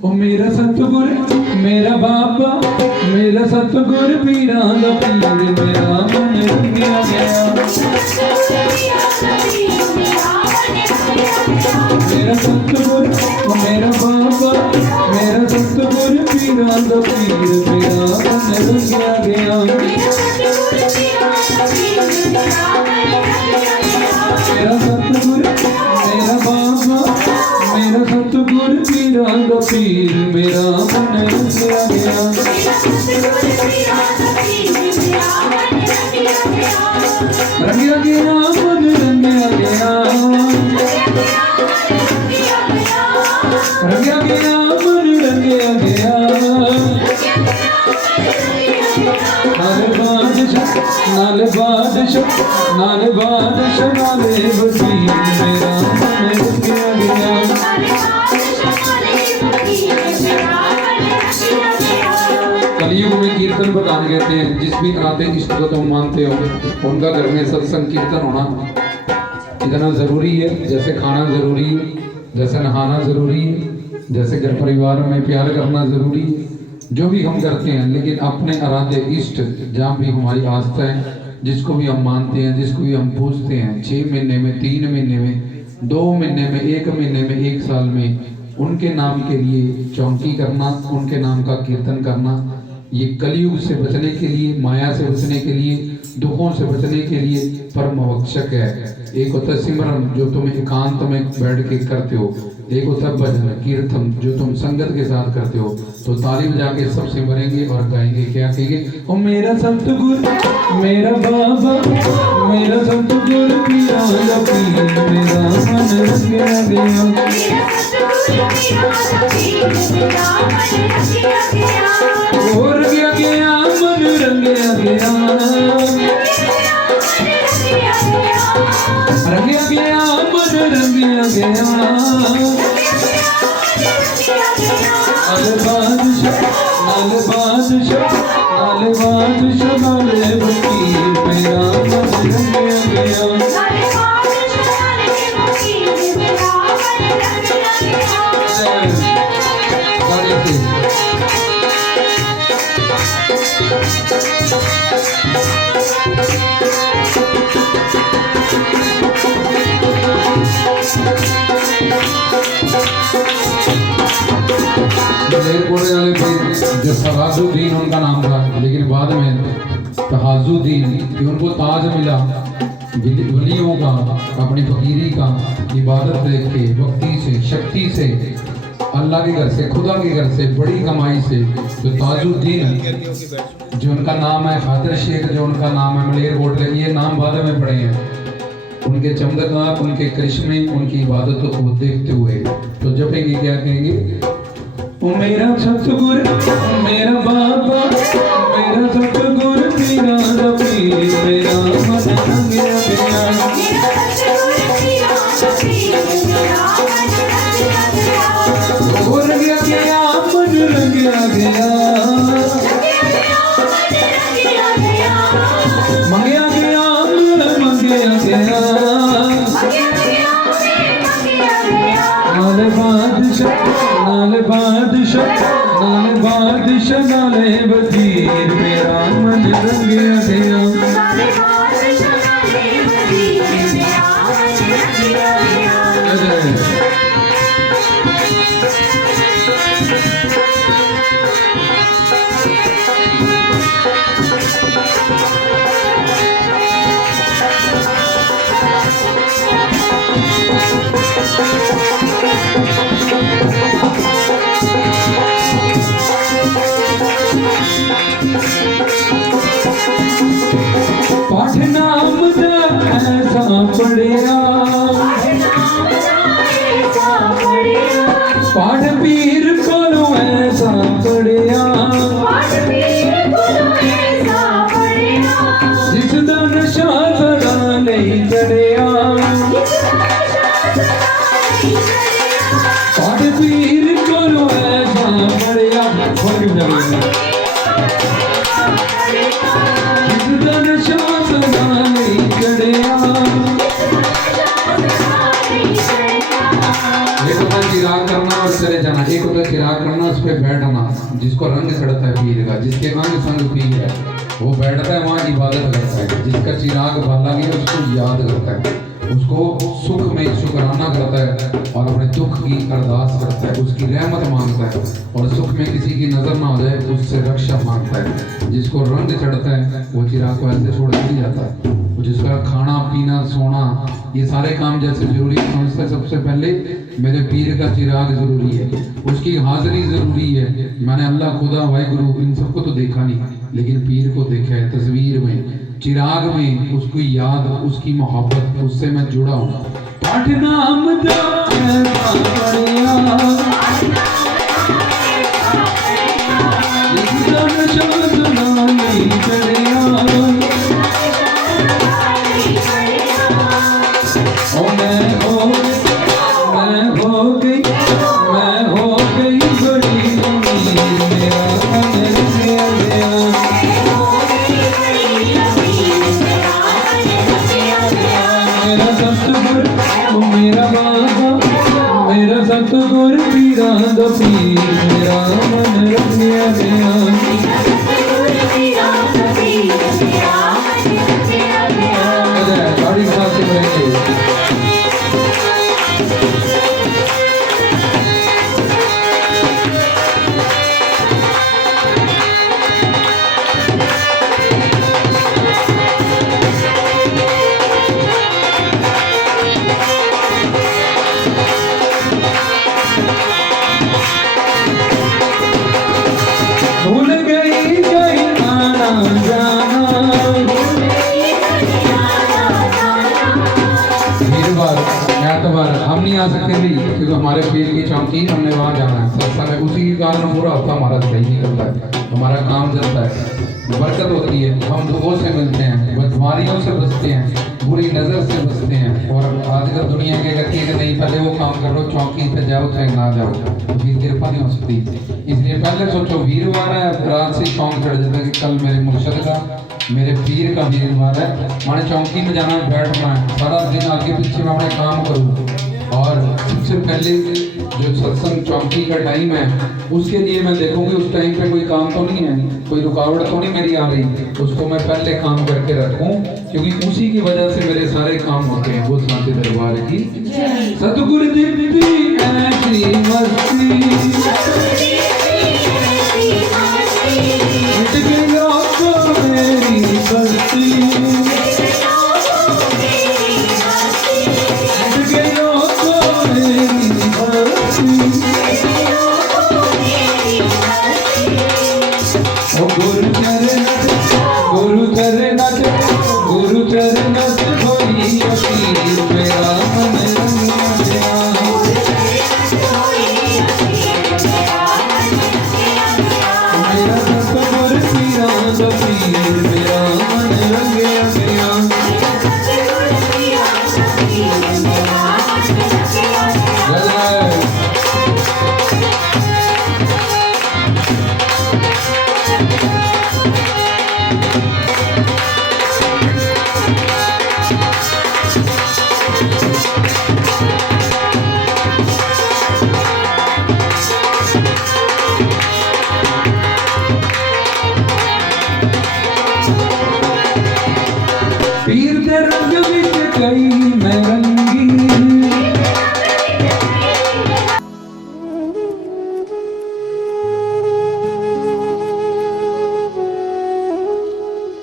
ओ मेरा सतगुर मेरा बाबा मेरा सतगुर पीरां दा पीर मेरा मन रंगिया गया। मेरा सतगुर मेरा बाबा मेरा सतगुर पीरां दा पीर मेरा मन रंगिया गया। मेरा सतगुर मेरा बाबा मेरा सतगुर पीरां दा पीर मेरा मन रंगिया गया। रंगिया गया मन रंगिया गया। रंगिया गया मन रंगिया गया। नाले बादशाह नाले बादशाह नाले बादशाह नाले वज़ीर मेरा मन रंगिया गया। कलयुग में कीर्तन बताने कहते हैं, जिस भी आते इष्ट को तुम मानते हो उनका घर में सत्संग कीर्तन होना इतना जरूरी है, जैसे खाना जरूरी है, जैसे नहाना जरूरी है, जैसे घर परिवार में प्यार करना जरूरी है। जो भी हम करते हैं, लेकिन अपने आराध्य इष्ट जहाँ भी हमारी आस्था है, जिसको भी हम मानते हैं, जिसको भी हम पूजते हैं, 6 महीने में, 3 महीने में, 2 महीने में, 1 महीने में, 1 साल में, उनके नाम के लिए चौकी करना, उनके नाम का कीर्तन करना, ये कलयुग से बचने के लिए, माया से बचने के लिए, दुखों से बचने के लिए परम आवश्यक है। एक होता है सिमरन जो तुम एकांत में बैठ के करते हो, एक होता है भजन कीर्तन जो तुम संगत के साथ करते हो। तो ताली बजा के सब सिमरेंगे और गाएंगे, क्या कहेंगे? ओ मेरा सतगुर मेरा बाबा मेरा सतगुर पीरां दा पीर मेरा मन रंगिया गया। ओ रंगिया गया मन रंगिया गया। रंगिया गया मन रंगिया गया। नाले बादशाह नाले बादशाह नाले बादशाह नाले वकील मेरा मन रंगिया गया। जो सराजुद्दीन उनका नाम था, लेकिन बाद में तहाजुद्दीन उनको ताज मिला वलियों का, अपनी फकीरी का, इबादत देख के, भक्ति से, शक्ति से, अल्लाह के घर से, खुदा के घर से, बड़ी कमाई से। तो ताजुद्दीन जो उनका नाम है, खातिर शेख जो उनका नाम है, मलेरकोटले, ये नाम बाद में पड़े हैं। उनके चमत्कार, उनके करिश्मे, उनकी इबादतों को देखते हुए तो जपेंगे, क्या कहेंगे? ओ मेरा सतगुर मेरा बाबा मेरा सतगुर पीरां दा पीर मेरा मन रंगिया गया। ओ रंगिया गया मन रंगिया गया। मंगिया गया मन मंगिया गया। नाले बादशाह नाले बादशाह नाले बादशाह नाले वज़ीर मेरा मन रंगिया गया। पाठ नाम दा ऐसा पढ़िया, पाठ पीर कोलों ऐसा पढ़िया, जिसदा नशा सदा नहीं चढ़िया। पाठ पीर कोलों ऐसा पढ़िया, जिसदा नशा सदा नहीं चढ़िया। एक होता है राग करना और चले जाना, एक होता है चिराग करना, उस पर बैठना, जिसको रंग चढ़ता है पीर का, जिसके अंग संग पीर है, वो बैठता है वहाँ इबादत करता है। जिसका चिराग बाला गया उसको याद करता है, उसको सुख में शुक्राना करता है और अपने दुख की अरदास करता है, उसकी रहमत मांगता है, और सुख में किसी की नजर ना हो जाए उससे रक्षा मांगता है। जिसको रंग चढ़ता है वो चिराग को ऐसे छोड़ नहीं जाता है। जिसका खाना पीना सोना ये सारे काम जैसे जरूरी समझते, सबसे पहले मेरे पीर का चिराग जरूरी है, उसकी हाजिरी जरूरी है। मैंने अल्लाह खुदा वाहिगुरु इन सबको तो देखा नहीं, लेकिन पीर को देखा है तस्वीर में, चिराग में, उसकी याद, उसकी मोहब्बत, उससे मैं जुड़ा हूँ। पाठ नाम सतगुर पीरा दा पीर मेरा मन रखिया गया। गाड़ी साथ से रहेंगे। हम नहीं आ सकते भी क्योंकि हमारे पीर की चौकी, हमने वहाँ जाना है सत्संग है, उसी के कारण पूरा हफ्ता हमारा सही निकलता है, हमारा काम चलता है, बरकत होती है, हम दुखों से मिलते हैं, बीमारियों से बचते हैं, बुरी नज़र से बचते हैं। और आजकल दुनिया के कहती है कि नहीं पहले वो काम करो, चौकी पे जाओ चाहे ना जाओ, तो फिर कृपा नहीं हो सकती। इसलिए पहले सोचो वीरवार है, रात से शौक चढ़ जाता है कि कल मेरे मुर्शद का, मेरे पीर का वीरवार है, मैंने चौकी में जाना है, बैठना है, सारा दिन आगे पीछे मैं अपने काम करूँ। और सबसे पहले जो सत्संग चौकी का टाइम है उसके लिए मैं देखूंगी उस टाइम पे कोई काम तो नहीं है, कोई रुकावट तो नहीं मेरी आ रही, उसको मैं पहले काम करके रखूं, क्योंकि उसी की वजह से मेरे सारे काम होते हैं। वो साचे दरबार की सतगुरु दी ऐसी मस्ती